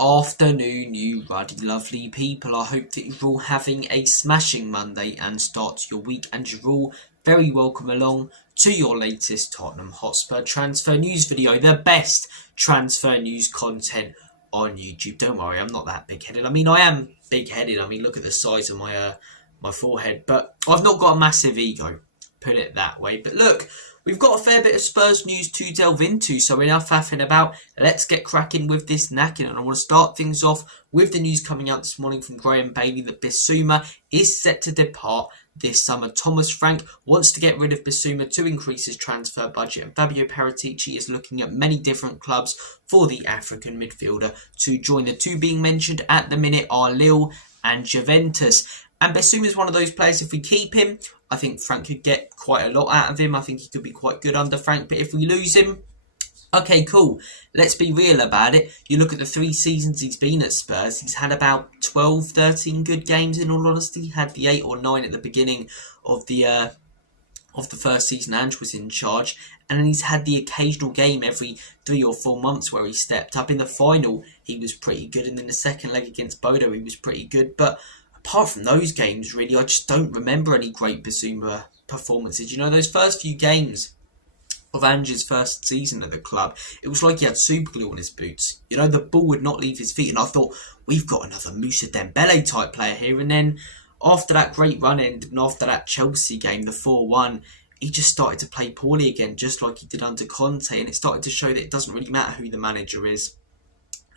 afternoon, you ruddy lovely people. I hope that you're all having a smashing Monday and start to your week, and you're all very welcome along to your latest Tottenham Hotspur transfer news video, the best transfer news content on YouTube. Don't worry, I'm not that big-headed. I mean, I am big-headed. I mean, look at the size of my forehead, but I've not got a massive ego, put it that way. But look, we've got a fair bit of Spurs news to delve into, so enough faffing about. Let's get cracking with this knacking, and I want to start things off with the news coming out this morning from Graham Bailey that Bissouma is set to depart this summer. Thomas Frank wants to get rid of Bissouma to increase his transfer budget, and Fabio Paratici is looking at many different clubs for the African midfielder to join. The two being mentioned at the minute are Lille and Juventus. And Bissouma is one of those players, if we keep him, I think Frank could get quite a lot out of him. I think he could be quite good under Frank. But if we lose him, okay, cool. Let's be real about it. You look at the 3 seasons he's been at Spurs, he's had about 12, 13 good games in all honesty. He had the 8 or 9 at the beginning of the first season Ange was in charge. And then he's had the occasional game every 3 or 4 months where he stepped up. In the final, he was pretty good. And in the second leg against Bodo, he was pretty good. But apart from those games, really, I just don't remember any great Bissouma performances. You know, those first few games of Ange's first season at the club, it was like he had super glue on his boots. You know, the ball would not leave his feet. And I thought, we've got another Moussa Dembele type player here. And then after that great run ended and after that Chelsea game, the 4-1, he just started to play poorly again, just like he did under Conte. And it started to show that it doesn't really matter who the manager is.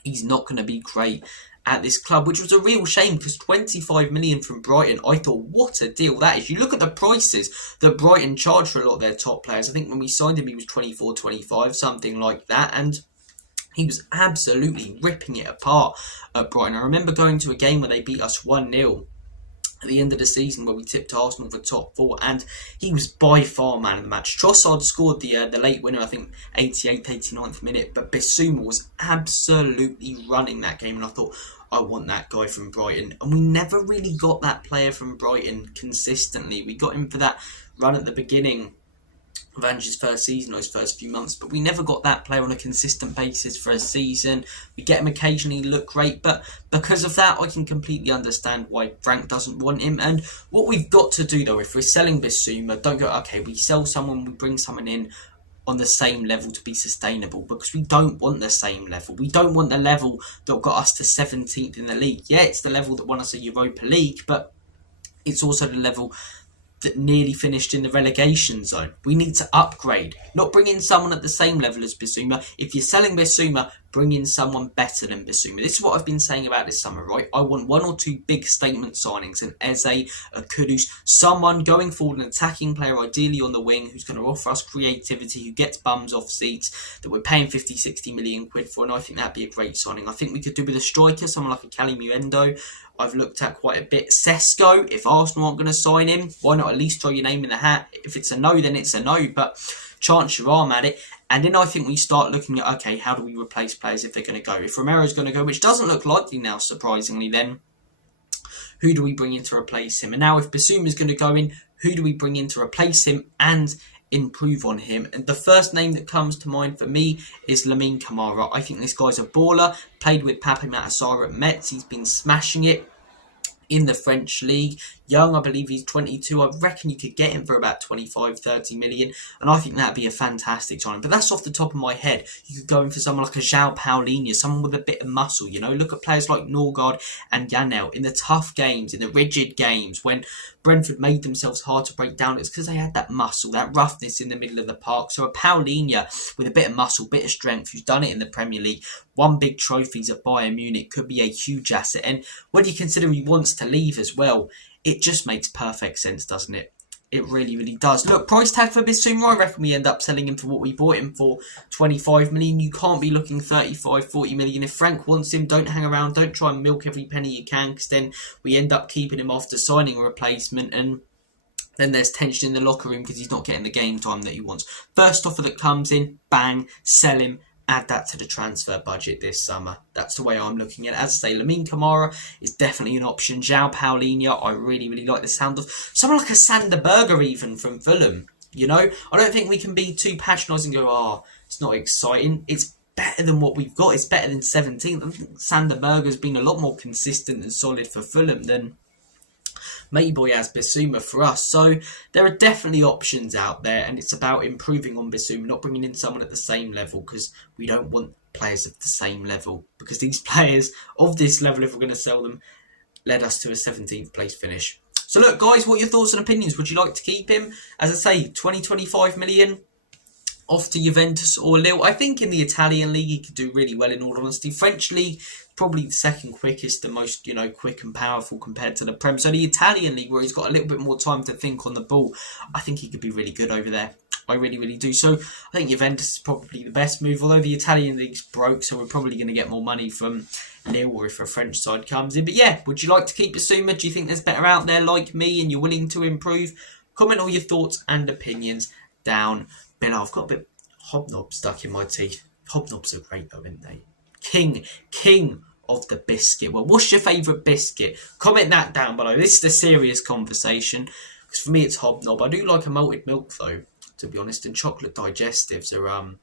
He's not going to be great at this club, which was a real shame because 25 million from Brighton, I thought, what a deal that is. You look at the prices that Brighton charge for a lot of their top players. I think when we signed him, he was 24, 25, something like that, and he was absolutely ripping it apart at Brighton. I remember going to a game where they beat us 1-0 at the end of the season where we tipped Arsenal for top 4, and he was by far man of the match. Trossard scored the late winner, I think 88th, 89th minute, but Bissouma was absolutely running that game, and I thought, I want that guy from Brighton. And we never really got that player from Brighton consistently. We got him for that run at the beginning of Ange's first season, or his first few months, but we never got that player on a consistent basis for a season. We get him occasionally, look great, but because of that, I can completely understand why Frank doesn't want him. And what we've got to do though, if we're selling Bissouma, don't go, okay, we sell someone, we bring someone in on the same level to be sustainable, because we don't want the same level. We don't want the level that got us to 17th in the league. Yeah, it's the level that won us a Europa League, but it's also the level that nearly finished in the relegation zone. We need to upgrade, not bring in someone at the same level as Bissouma. If you're selling Bissouma, bring in someone better than Bissouma. This is what I've been saying about this summer, right? I want 1 or 2 big statement signings, an Eze, a Kudus, someone going forward, an attacking player, ideally on the wing, who's going to offer us creativity, who gets bums off seats, that we're paying 50, 60 million quid for, and I think that'd be a great signing. I think we could do with a striker, someone like a Cali Muendo. I've looked at quite a bit. Sesko, if Arsenal aren't going to sign him, why not at least throw your name in the hat? If it's a no, then it's a no, but chance your arm at it. And then I think we start looking at, okay, how do we replace players if they're going to go? If Romero's going to go, which doesn't look likely now, surprisingly, then who do we bring in to replace him? And now if Bissouma's going to go in, who do we bring in to replace him and improve on him? And the first name that comes to mind for me is Lamine Camara. I think this guy's a baller. Played with Pape Matar at Metz. He's been smashing it in the French league. Young, I believe he's 22. I reckon you could get him for about 25, 30 million. And I think that'd be a fantastic signing. But that's off the top of my head. You could go in for someone like a João Paulinho, someone with a bit of muscle, you know. Look at players like Norgard and Janel in the tough games, in the rigid games, when Brentford made themselves hard to break down. It's because they had that muscle, that roughness in the middle of the park. So a Paulinho with a bit of muscle, bit of strength, who's done it in the Premier League, won big trophies at Bayern Munich, could be a huge asset. And when you consider he wants to leave as well, it just makes perfect sense, doesn't it? It really, really does. Look, price tag for Bissouma, I reckon we end up selling him for what we bought him for, 25 million. You can't be looking 35, 40 million. If Frank wants him, don't hang around. Don't try and milk every penny you can, because then we end up keeping him after signing a replacement, and then there's tension in the locker room because he's not getting the game time that he wants. First offer that comes in, bang, sell him. Add that to the transfer budget this summer. That's the way I'm looking at it. As I say, Lamine Camara is definitely an option. João Paulinho, I really, really like the sound of. Someone like a Sander Berger even from Fulham. You know, I don't think we can be too patronising and go, it's not exciting. It's better than what we've got. It's better than 17th. I think Sander Berger's been a lot more consistent and solid for Fulham than Mayboy as Bissouma for us. So there are definitely options out there, and it's about improving on Bissouma, not bringing in someone at the same level, because we don't want players of the same level, because these players of this level, if we're going to sell them, led us to a 17th place finish. So look, guys, what are your thoughts and opinions? Would you like to keep him? As I say, 20-25 million off to Juventus or Lille. I think in the Italian league he could do really well, in all honesty. French league, probably the second quickest, the most, quick and powerful compared to the Prem. So the Italian league, where he's got a little bit more time to think on the ball, I think he could be really good over there. I really, really do. So I think Juventus is probably the best move, although the Italian league's broke, so we're probably going to get more money from Lille or if a French side comes in. But yeah, would you like to keep Bissouma? Do you think there's better out there like me and you're willing to improve? Comment all your thoughts and opinions down below. I've got a bit hobnob stuck in my teeth. Hobnobs are great though, aren't they? King of the biscuit. Well, what's your favourite biscuit? Comment that down below. This is a serious conversation, because for me it's hobnob. I do like a malted milk though, to be honest, and chocolate digestives are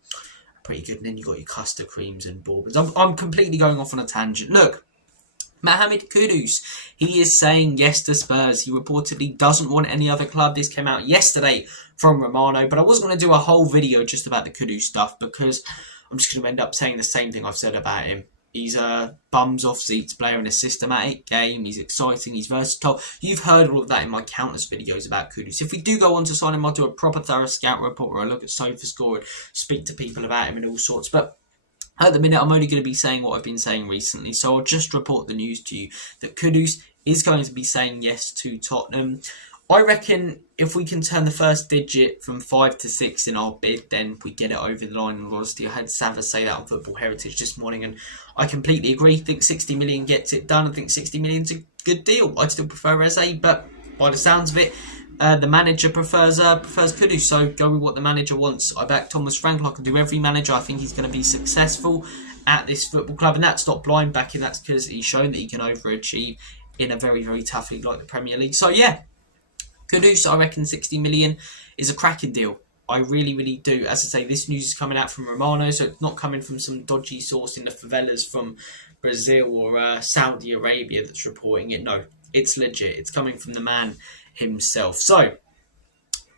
pretty good. And then you got your custard creams and bourbons. I'm completely going off on a tangent. Look, Mohamed Kudus, he is saying yes to Spurs. He reportedly doesn't want any other club. This came out yesterday from Romano, but I wasn't going to do a whole video just about the Kudus stuff, because I'm just going to end up saying the same thing I've said about him. He's a bums off seats player in a systematic game. He's exciting. He's versatile. You've heard all of that in my countless videos about Kudus. If we do go on to sign him, I'll do a proper thorough scout report where I look at SofaScore and speak to people about him and all sorts. But at the minute, I'm only going to be saying what I've been saying recently. So I'll just report the news to you that Kudus is going to be saying yes to Tottenham. I reckon if we can turn the first digit from 5 to 6 in our bid, then we get it over the line. In all honesty, I had Sava say that on Football Heritage this morning, and I completely agree. I think 60 million gets it done. I think 60 million is a good deal. I'd still prefer Eze, but by the sounds of it, the manager prefers Kudus, so go with what the manager wants. I back Thomas Frank. I can do every manager. I think he's going to be successful at this football club, and that's not blind backing. That's because he's shown that he can overachieve in a very, very tough league like the Premier League. So yeah, Kudus, I reckon 60 million is a cracking deal. I really, really do. As I say, this news is coming out from Romano, so it's not coming from some dodgy source in the favelas from Brazil or Saudi Arabia that's reporting it. No, it's legit. It's coming from the man himself. So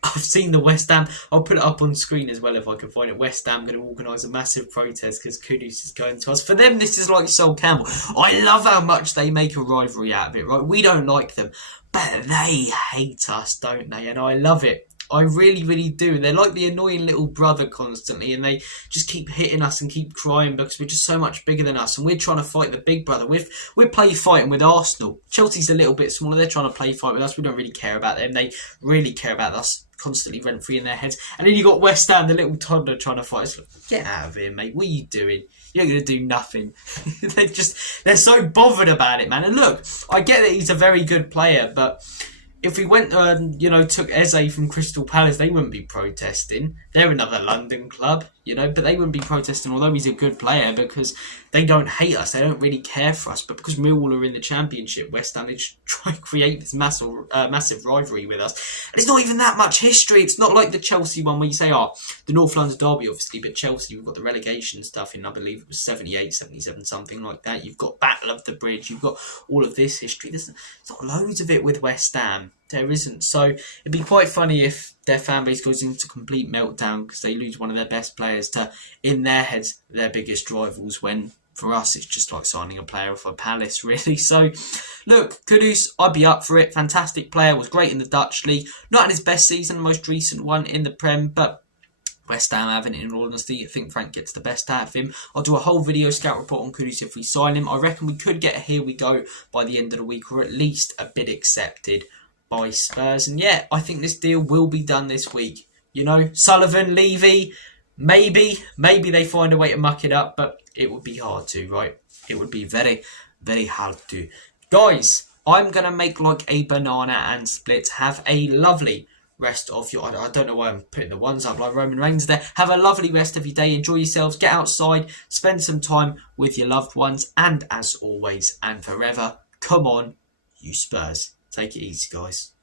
I've seen the West Ham. I'll put it up on screen as well if I can find it. West Ham going to organise a massive protest because Kudus is going to us. For them, this is like Sol Campbell. I love how much they make a rivalry out of it, right? We don't like them, but they hate us, don't they? And I love it. I really, really do. They're like the annoying little brother constantly, and they just keep hitting us and keep crying because we're just so much bigger than us, and we're trying to fight the big brother. We're play fighting with Arsenal. Chelsea's a little bit smaller. They're trying to play fight with us. We don't really care about them. They really care about us, constantly rent-free in their heads. And then you got West Ham, the little toddler trying to fight us. Get out of here, mate. What are you doing? You're going to do nothing. They're so bothered about it, man. And look, I get that he's a very good player, but if we went took Eze from Crystal Palace, they wouldn't be protesting. They're another London club, but they wouldn't be protesting, although he's a good player, because they don't hate us. They don't really care for us. But because Millwall are in the Championship, West Ham, they just try to create this massive rivalry with us. And it's not even that much history. It's not like the Chelsea one where you say, the North London derby, obviously, but Chelsea, we've got the relegation stuff in, I believe it was 78, 77, something like that. You've got Battle of the Bridge. You've got all of this history. There's not loads of it with West Ham. There isn't. So it'd be quite funny if their fan base goes into complete meltdown because they lose one of their best players to, in their heads, their biggest rivals, when for us it's just like signing a player for Palace, really. So look, Kudus, I'd be up for it. Fantastic player, was great in the Dutch league. Not in his best season, the most recent one in the Prem, but West Ham haven't, in all honesty. I think Frank gets the best out of him. I'll do a whole video scout report on Kudus if we sign him. I reckon we could get a here we go by the end of the week, or at least a bid accepted by Spurs. And yeah, I think this deal will be done this week. Sullivan, Levy, maybe they find a way to muck it up, but it would be hard to, right? It would be very, very hard to. Guys, I'm going to make like a banana and split. Have a lovely rest of your... I don't know why I'm putting the ones up like Roman Reigns there. Have a lovely rest of your day. Enjoy yourselves. Get outside. Spend some time with your loved ones. And as always and forever, come on, you Spurs. Take it easy, guys.